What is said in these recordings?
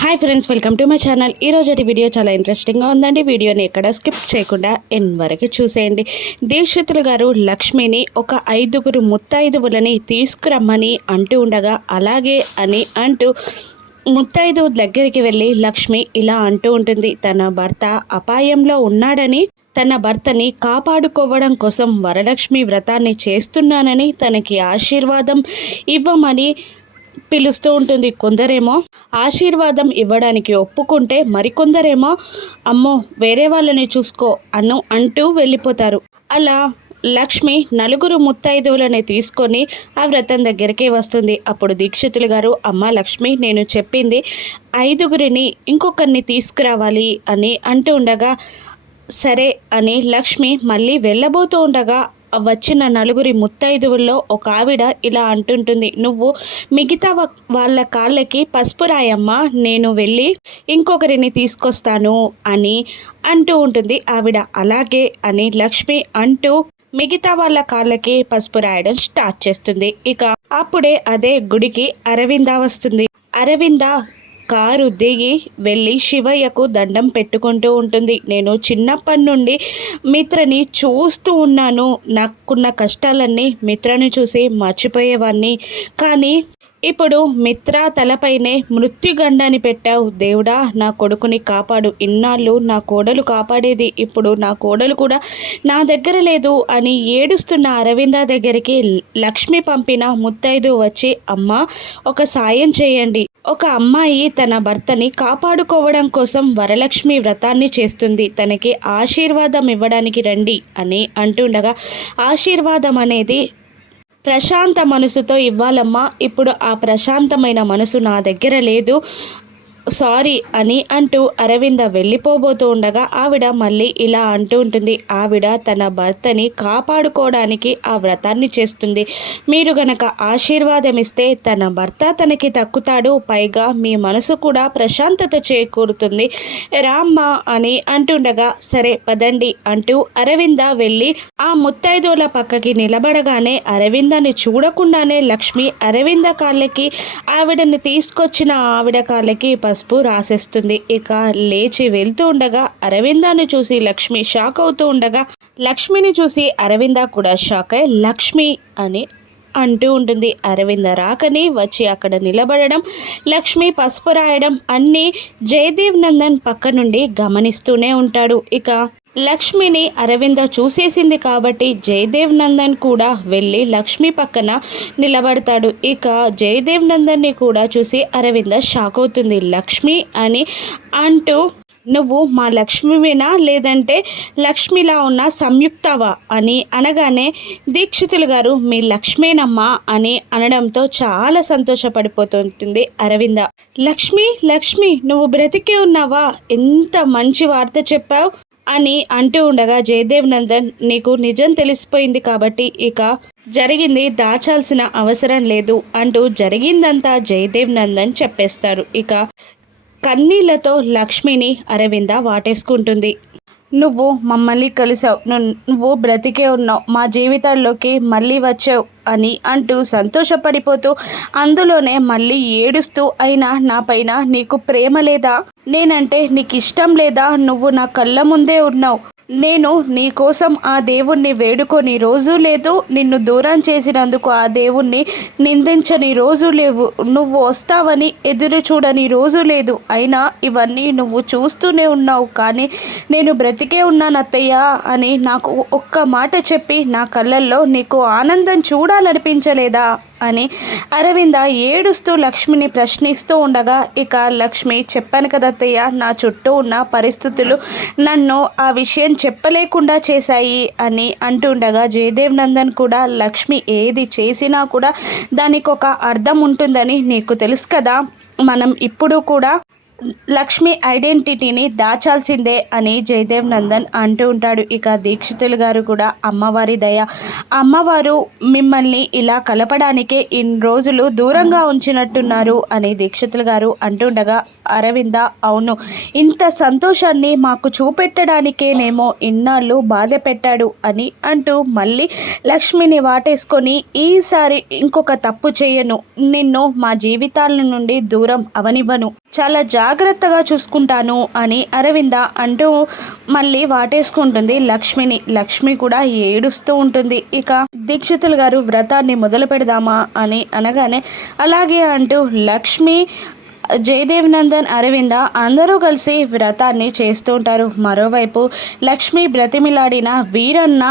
Hi friends, welcome to my channel. ఈరోజు video చాలా ఇంట్రెస్టింగ్గా ఉందండి. వీడియోని ఎక్కడ స్కిప్ చేయకుండా ఎండ్ వరకు చూసేయండి. దీక్షితులు గారు లక్ష్మిని ఒక 5 ముత్తైదువులని తీసుకురమ్మని అంటూ ఉండగా అలాగే అని అంటూ ముత్తైదు దగ్గరికి వెళ్ళి లక్ష్మి ఇలా అంటూ ఉంటుంది. తన భర్త అపాయంలో ఉన్నాడని, తన భర్తని కాపాడుకోవడం కోసం వరలక్ష్మి వ్రతాన్ని చేస్తున్నానని, తనకి ఆశీర్వాదం ఇవ్వమని పిలుస్తూ ఉంటుంది. కొందరేమో ఆశీర్వాదం ఇవ్వడానికి ఒప్పుకుంటే మరికొందరేమో అమ్మో వేరే వాళ్ళని చూసుకో అంటూ వెళ్ళిపోతారు. అలా లక్ష్మి 4 ముత్తైదువులని తీసుకొని ఆ వ్రతం దగ్గరికి వస్తుంది. అప్పుడు దీక్షితులు గారు, అమ్మ లక్ష్మి, నేను చెప్పింది 5 ఇంకొకరిని తీసుకురావాలి అని అంటూ ఉండగా సరే అని లక్ష్మి మళ్ళీ వెళ్ళబోతూ ఉండగా వచ్చిన 4 ముత్తైదువుల్లో ఒక ఆవిడ ఇలా అంటుంటుంది, నువ్వు మిగతా వాళ్ళ కాళ్ళకి పసుపు రాయమ్మ, నేను వెళ్ళి ఇంకొకరిని తీసుకొస్తాను అని అంటూ ఉంటుంది ఆవిడ. అలాగే అని లక్ష్మి అంటూ మిగతా వాళ్ళ కాళ్ళకి పసుపు రాయడం స్టార్ట్ చేస్తుంది. ఇక అప్పుడే అదే గుడికి అరవింద వస్తుంది. అరవింద కారు దిగి వెళ్ళి శివయ్యకు దండం పెట్టుకుంటూ ఉంటుంది. నేను చిన్నప్పటి నుండి మిత్రని చూస్తూ ఉన్నాను. నాకున్న కష్టాలన్నీ మిత్రని చూసి మర్చిపోయేవాడిని. కానీ ఇప్పుడు మిత్ర తలపైనే మృత్యుగండాన్ని పెట్టావు. దేవుడా, నా కొడుకుని కాపాడు. ఇన్నాళ్ళు నా కోడలు కాపాడేది, ఇప్పుడు నా కోడలు కూడా నా దగ్గర లేదు అని ఏడుస్తున్న అరవింద దగ్గరికి లక్ష్మి పంపిన ముత్తైదు వచ్చి, అమ్మ ఒక సాయం చేయండి. ఒక అమ్మాయి తన భర్తని కాపాడుకోవడం కోసం వరలక్ష్మి వ్రతాన్ని చేస్తుంది. తనకి ఆశీర్వాదం ఇవ్వడానికి రండి అని అంటుండగా, ఆశీర్వాదం అనేది ప్రశాంత మనసుతో ఇవ్వాలమ్మా. ఇప్పుడు ఆ ప్రశాంతమైన మనసు నా దగ్గర లేదు, సారీ అని అంటూ అరవింద వెళ్ళిపోబోతూ ఉండగా ఆవిడ మళ్ళీ ఇలా అంటూ ఉంటుంది. ఆవిడ తన భర్తని కాపాడుకోవడానికి ఆ వ్రతాన్ని చేస్తుంది. మీరు గనక ఆశీర్వాదం ఇస్తే తన భర్త తనకి దక్కుతాడు, పైగా మీ మనసు కూడా ప్రశాంతత చేకూరుతుంది రామ్మ అని అంటుండగా సరే పదండి అంటూ అరవింద వెళ్ళి ఆ ముత్తైదుల పక్కకి నిలబడగానే అరవిందని చూడకుండానే లక్ష్మి అరవింద కాళ్ళకి, ఆవిడని తీసుకొచ్చిన ఆవిడ కాళ్ళకి పసుపు రాసేస్తుంది. ఇక లేచి వెళ్తూ ఉండగా అరవిందాన్ని చూసి లక్ష్మి షాక్ అవుతూ ఉండగా లక్ష్మిని చూసి అరవింద కూడా షాక్ అయి లక్ష్మి అని అంటూ ఉంటుంది. అరవింద రాకని వచ్చి అక్కడ నిలబడడం, లక్ష్మి పసుపు రాయడం అన్నీ జయదేవ్ నందన్ పక్క నుండి గమనిస్తూనే ఉంటాడు. ఇక లక్ష్మిని అరవింద చూసేసింది కాబట్టి జయదేవ్ నందన్ కూడా వెళ్ళి లక్ష్మి పక్కన నిలబడతాడు. ఇక జయదేవ్ నందన్ని కూడా చూసి అరవింద షాక్ అవుతుంది. లక్ష్మి అని అంటూ, నువ్వు మా లక్ష్మివేనా లేదంటే లక్ష్మిలా ఉన్న సంయుక్తవా అని అనగానే దీక్షితులు గారు, మీ లక్ష్మేనమ్మా అని అనడంతో చాలా సంతోషపడిపోతుంటుంది అరవింద. లక్ష్మి లక్ష్మి, నువ్వు బ్రతికే ఉన్నావా, ఎంత మంచి వార్త చెప్పావు అని అంటూ ఉండగా జయదేవ్ నందన్, నీకు నిజం తెలిసిపోయింది కాబట్టి ఇక జరిగింది దాచాల్సిన అవసరం లేదు అంటూ జరిగిందంతా జయదేవ్ నందన్ చెప్పేస్తారు. ఇక కన్నీళ్లతో లక్ష్మిని అరవింద వాటేసుకుంటుంది. నువ్వు మమ్మల్ని కలిసావు, నువ్వు బ్రతికే ఉన్నావు, మా జీవితాల్లోకి మళ్ళీ వచ్చావు అని అంటూ సంతోషపడిపోతూ అందులోనే మళ్ళీ ఏడుస్తూ, అయినా నా పైన నీకు ప్రేమ లేదా, నేనంటే నీకు ఇష్టం లేదా, నువ్వు నా కళ్ళ ముందే ఉన్నావు, నేను నీ కోసం ఆ దేవుణ్ణి వేడుకొని రోజు లేదు, నిన్ను దూరం చేసినందుకు ఆ దేవుణ్ణి నిందించని రోజు లేవు, నువ్వు వస్తావని ఎదురు చూడని రోజు లేదు, అయినా ఇవన్నీ నువ్వు చూస్తూనే ఉన్నావు, కానీ నేను బ్రతికే ఉన్నాను అత్తయ్య అని నాకు ఒక్క మాట చెప్పి నా కళ్ళల్లో నీకు ఆనందం చూడాలనిపించలేదా అని అరవింద ఏడుస్తూ లక్ష్మిని ప్రశ్నిస్తూ ఉండగా ఇక లక్ష్మి, చెప్పాను కదా అత్తయ్య, నా చుట్టూ ఉన్న పరిస్థితులు నన్ను ఆ విషయం చెప్పలేకుండా చేశాయి అని అంటుండగా జయదేవ్ నందన్ కూడా, లక్ష్మి ఏది చేసినా కూడా దానికి ఒక అర్థం ఉంటుందని నీకు తెలుసు కదా, మనం ఇప్పుడు కూడా లక్ష్మి ఐడెంటిటీని దాచాల్సిందే అని జయదేవ్ నందన్ అంటూ ఉంటాడు. ఇక దీక్షితులు గారు కూడా, అమ్మవారి దయ, అమ్మవారు మిమ్మల్ని ఇలా కలపడానికే ఇన్ని రోజులు దూరంగా ఉంచినట్టున్నారు అని దీక్షితులు గారు అంటుండగా అరవింద అవును, ఇంత సంతోషాన్ని మాకు చూపెట్టడానికేనేమో ఇన్నాళ్ళు బాధ పెట్టాడు అని అంటూ మళ్ళీ లక్ష్మిని వాటేసుకొని ఈసారి ఇంకొక తప్పు చేయను, నిన్ను మా జీవితాల నుండి దూరం అవనివ్వను, చాలా జాగ్రత్తగా చూసుకుంటాను అని అరవింద అంటూ మళ్ళీ వాటేసుకుంటుంది లక్ష్మిని. లక్ష్మి కూడా ఏడుస్తూ ఉంటుంది. ఇక దీక్షితులు గారు వ్రతాన్ని మొదలు పెడదామా అని అనగానే అలాగే అంటూ లక్ష్మి, జయదేవ్ నందన్, అరవింద అందరూ కలిసి వ్రతాన్ని చేస్తూ ఉంటారు. మరోవైపు లక్ష్మి బ్రతిమిలాడిన వీరన్న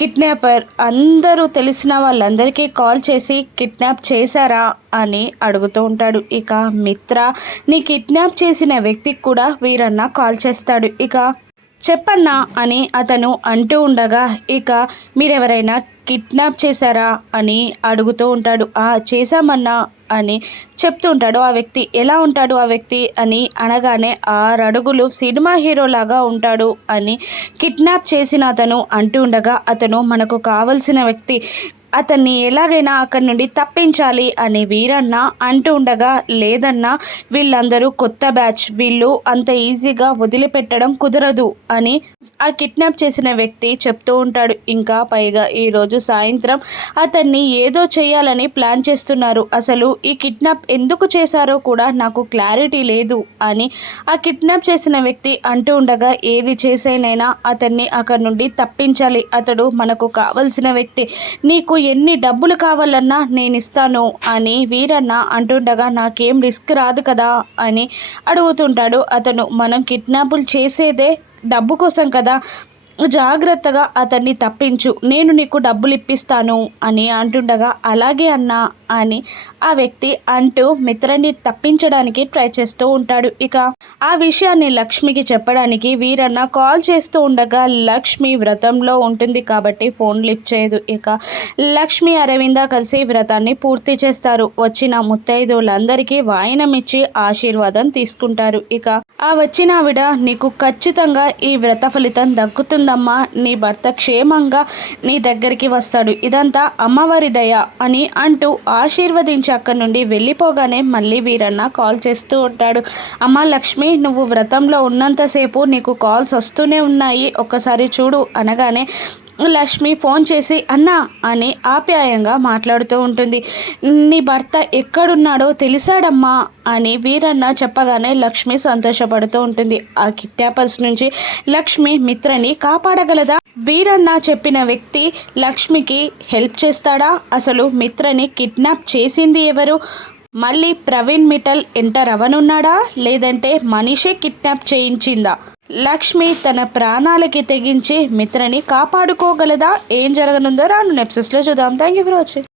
కిడ్నాపర్ అందరూ తెలిసిన వాళ్ళందరికీ కాల్ చేసి కిడ్నాప్ చేశారా అని అడుగుతూ ఉంటాడు. ఇక మిత్ర నీ కిడ్నాప్ చేసిన వ్యక్తికి కూడా వీరన్న కాల్ చేస్తాడు. ఇక చెప్పన్నా అని అతను అంటూ ఉండగా ఇక మీరెవరైనా కిడ్నాప్ చేశారా అని అడుగుతూ ఉంటాడు. చేశామన్నా అని చెప్తూ ఉంటాడు ఆ వ్యక్తి. ఎలా ఉంటాడు ఆ వ్యక్తి అని అనగానే 6 అడుగులు సినిమా హీరోలాగా ఉంటాడు అని కిడ్నాప్ చేసిన అతను అంటూ ఉండగా అతను మనకు కావలసిన వ్యక్తి, అతన్ని ఎలాగైనా అక్కడి నుండి తప్పించాలి అని వీరన్న అంటూ ఉండగా లేదన్నా వీళ్ళందరూ కొత్త బ్యాచ్, వీళ్ళు అంత ఈజీగా వదిలిపెట్టడం కుదరదు అని ఆ కిడ్నాప్ చేసిన వ్యక్తి చెప్తూ ఉంటాడు. ఇంకా పైగా ఈరోజు సాయంత్రం అతన్ని ఏదో చేయాలని ప్లాన్ చేస్తున్నారు, అసలు ఈ కిడ్నాప్ ఎందుకు చేశారో కూడా నాకు క్లారిటీ లేదు అని ఆ కిడ్నాప్ చేసిన వ్యక్తి అంటూ ఉండగా ఏది చేసేనైనా అతన్ని అక్కడి నుండి తప్పించాలి, అతడు మనకు కావలసిన వ్యక్తి, నీకు ఎన్ని డబ్బులు కావాలన్నా నేను ఇస్తాను అని వీరన్న అంటుండగా నాకేం రిస్క్ రాదు కదా అని అడుగుతుంటాడు అతను. మనం కిడ్నాపులు చేసేదే డబ్బు కోసం కదా, జాగ్రత్తగా అతన్ని తప్పించు, నేను నీకు డబ్బులు ఇప్పిస్తాను అని అంటుండగా అలాగే అన్నా అని ఆ వ్యక్తి అంటూ మిత్రని తప్పించడానికి ట్రై చేస్తూ ఉంటాడు. ఇక ఆ విషయాన్ని లక్ష్మికి చెప్పడానికి వీరన్న కాల్ చేస్తూ ఉండగా లక్ష్మి వ్రతంలో ఉంటుంది కాబట్టి ఫోన్ లిఫ్ట్ చేయదు. ఇక లక్ష్మి అరవింద కలిసి వ్రతాన్ని పూర్తి చేస్తారు. వచ్చిన ముత్తైదువులందరికీ వాయనం ఇచ్చి ఆశీర్వాదం తీసుకుంటారు. ఇక ఆ వచ్చిన ఆవిడ నీకు ఖచ్చితంగా ఈ వ్రత ఫలితం దక్కుతుందమ్మా, నీ భర్త క్షేమంగా నీ దగ్గరికి వస్తాడు, ఇదంతా అమ్మవారి దయ అని అంటూ ఆశీర్వదించి అక్కడి నుండి వెళ్ళిపోగానే మళ్ళీ వీరన్న కాల్ చేస్తూ ఉంటాడు. అమ్మ లక్ష్మి, నువ్వు వ్రతంలో ఉన్నంతసేపు నీకు కాల్స్ వస్తూనే ఉన్నాయి, ఒక్కసారి చూడు అనగానే లక్ష్మి ఫోన్ చేసి అన్నా అని ఆప్యాయంగా మాట్లాడుతూ ఉంటుంది. నీ భర్త ఎక్కడున్నాడో తెలిసాడమ్మా అని వీరన్న చెప్పగానే లక్ష్మి సంతోషపడుతూ ఉంటుంది. ఆ కిడ్నాపర్స్ నుంచి లక్ష్మి మిత్రని కాపాడగలదా? వీరన్న చెప్పిన వ్యక్తి లక్ష్మికి హెల్ప్ చేస్తాడా? అసలు మిత్రని కిడ్నాప్ చేసింది ఎవరు? మళ్ళీ ప్రవీణ్ మిట్టల్ ఎంటర్ అవనున్నాడా, లేదంటే మనిషే కిడ్నాప్ చేయించిందా? లక్ష్మి తన ప్రాణాలకి తెగించి మిత్రని కాపాడుకోగలదా? ఏం జరగనుందో రాను ఎపిసోడ్స్లో చూద్దాం. Thank you for watching.